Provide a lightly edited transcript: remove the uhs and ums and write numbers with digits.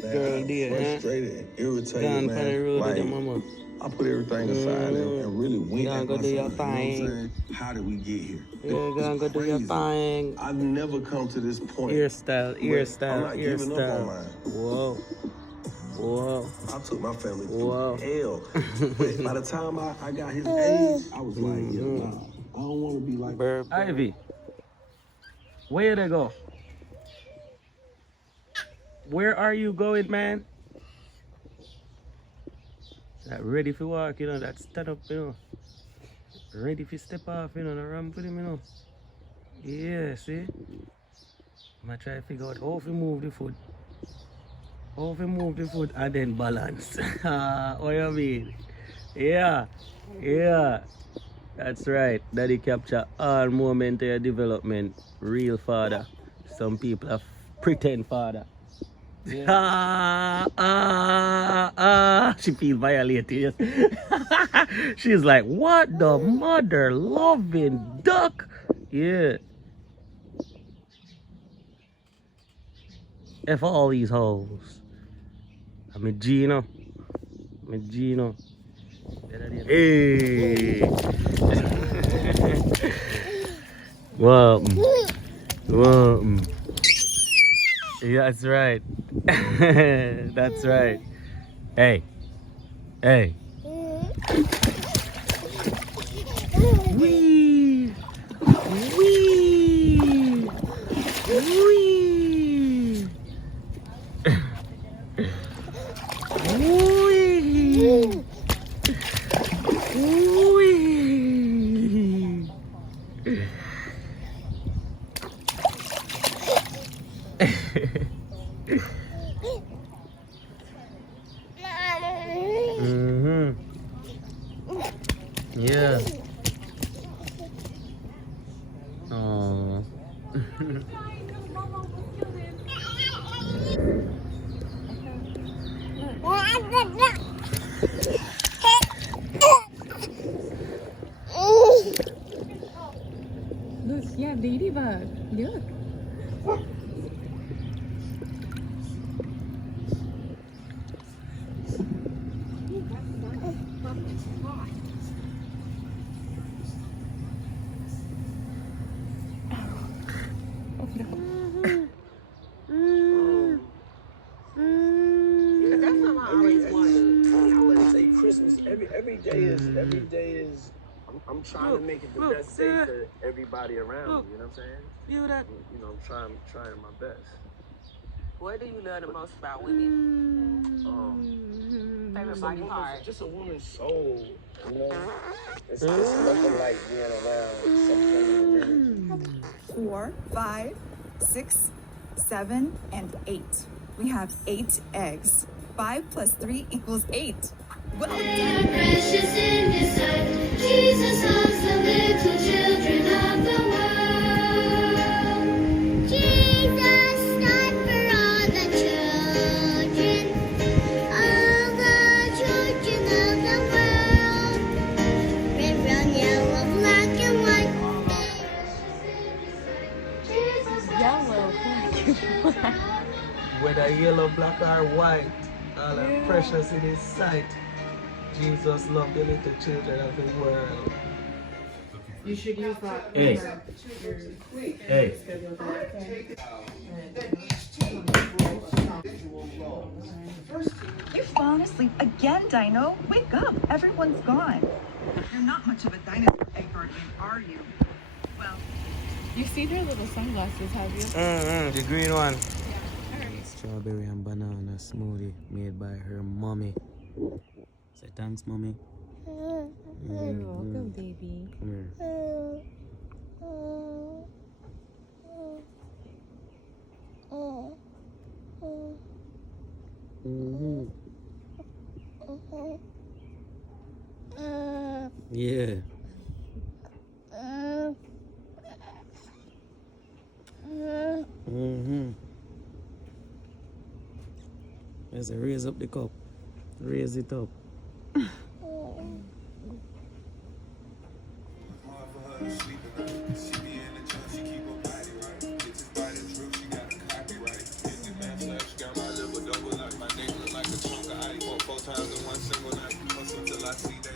cute girl there, frustrated and irritated, gone man. for the road with Like, your mama. I put everything aside and really went Gonna at go my do your son. You know what I'm thing. saying? How did we get here? Yeah, gonna go do your thing. I've never come to this point. Earstyle, I'm not giving up on mine. Whoa. Whoa. I took my family Whoa. through hell. But by the time I got his age, I was like, yeah, nah, I don't want to be like Ivy, where they go? Where are you going, man? That ready for walk, you know, that stand up, you know. Ready for step off, you know, the ramp with him, you know. Yeah, see? I'm gonna try to figure out how to move the foot. How to move the foot and then balance. What you mean? Yeah, yeah. That's right. Daddy capture all moment of your development. Real father. Some people have pretend father. Yeah. She feels violated. She's like, what the mother loving duck? Yeah. F all these hoes. I'm a Gino. Hey. Welcome. Yeah, that's right. That's right. Hey. Wee. Yeah. Oh. Look, yeah, ladybug. Look. Every day is I'm trying to make it the best day for everybody around me, you know what I'm saying? You that? You know, I'm trying my best. What do you love the most about women? Favorite body part? Just a woman's soul, you know? It's nothing like being around some women. 4, 5, 6, 7, and 8. We have 8 eggs. 5 plus 3 equals 8. Well done. Precious in His sight, Jesus loves the little children of the world. Jesus died for all the children of the world. Red, brown, yellow, black, and white. Jesus Yellow, black, and white. Whether yellow, black, or white, all are precious in His sight. Jesus loved the little children of the world. You should use that. Hey. You've fallen asleep again, Dino. Wake up. Everyone's gone. You're not much of a dinosaur egg guardian, are you? Well, You've seen her little sunglasses, have you? The green one. Strawberry and banana smoothie made by her mommy. Say thanks, mommy. You're welcome, baby. Come here. Yeah. Let's raise up the cup. Raise it up. 2001 single night. Hustle till I see day.